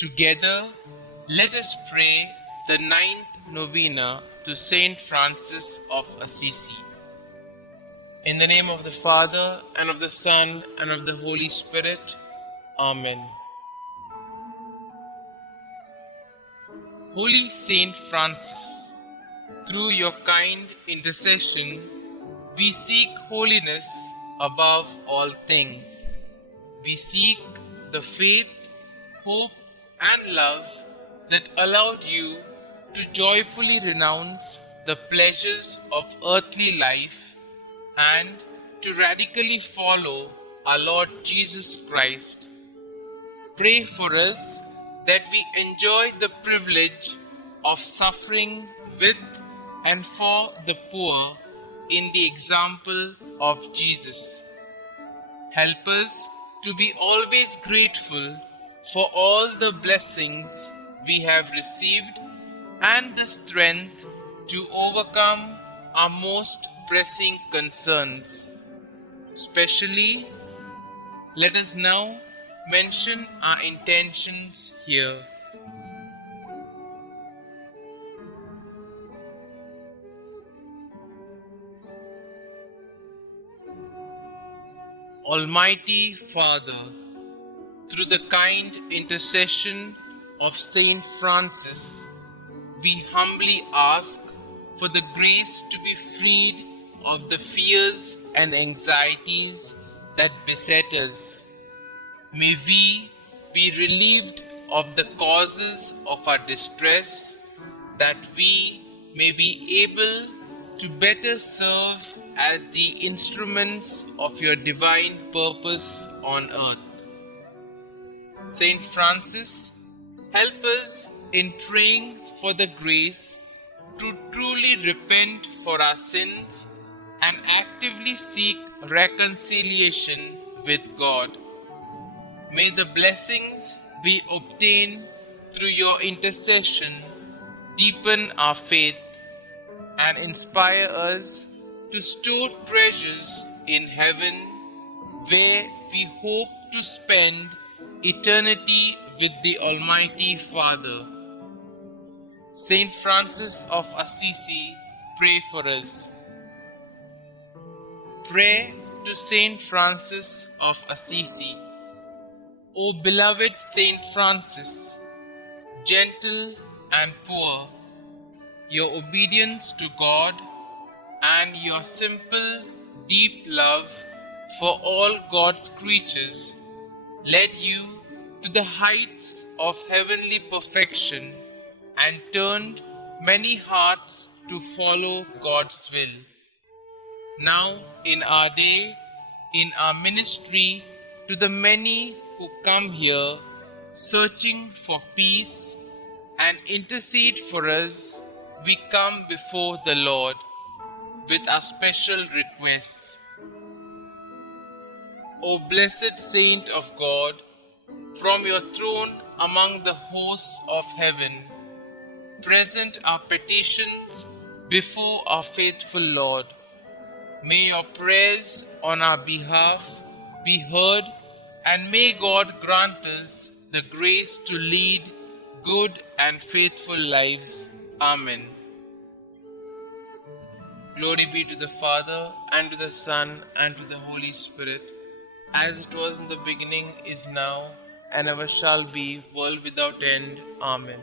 Together, let us pray the ninth Novena to St Francis of Assisi. In the name of the Father, and of the Son, and of the Holy Spirit. Amen. Holy Saint Francis, through your kind intercession, we seek holiness above all things. We seek the faith, hope, and love that allowed you to joyfully renounce the pleasures of earthly life and to radically follow our Lord Jesus Christ. Pray for us that we enjoy the privilege of suffering with and for the poor in the example of Jesus. Help us to be always grateful for all the blessings we have received and the strength to overcome our most pressing concerns. Especially, let us now mention our intentions here. Almighty Father, through the kind intercession of St Francis, we humbly ask for the grace to be freed of the fears and anxieties that beset us. May we be relieved of the causes of our distress, that we may be able to better serve as the instruments of your divine purpose on earth. Saint Francis, help us in praying for the grace to truly repent for our sins and actively seek reconciliation with God. May the blessings we obtain through your intercession deepen our faith and inspire us to store treasures in heaven, where we hope to spend eternity with the Almighty Father. Saint Francis of Assisi, pray for us. Pray to Saint Francis of Assisi. O beloved Saint Francis, gentle and poor, your obedience to God and your simple, deep love for all God's creatures led you to the heights of heavenly perfection and turned many hearts to follow God's will. Now, in our day, in our ministry, to the many who come here searching for peace and intercede for us, we come before the Lord with our special requests. O blessed Saint of God, from your throne among the hosts of heaven, present our petitions before our faithful Lord. May your prayers on our behalf be heard, and may God grant us the grace to lead good and faithful lives. Amen. Glory be to the Father, and to the Son, and to the Holy Spirit, as it was in the beginning, is now, and ever shall be, world without end. Amen.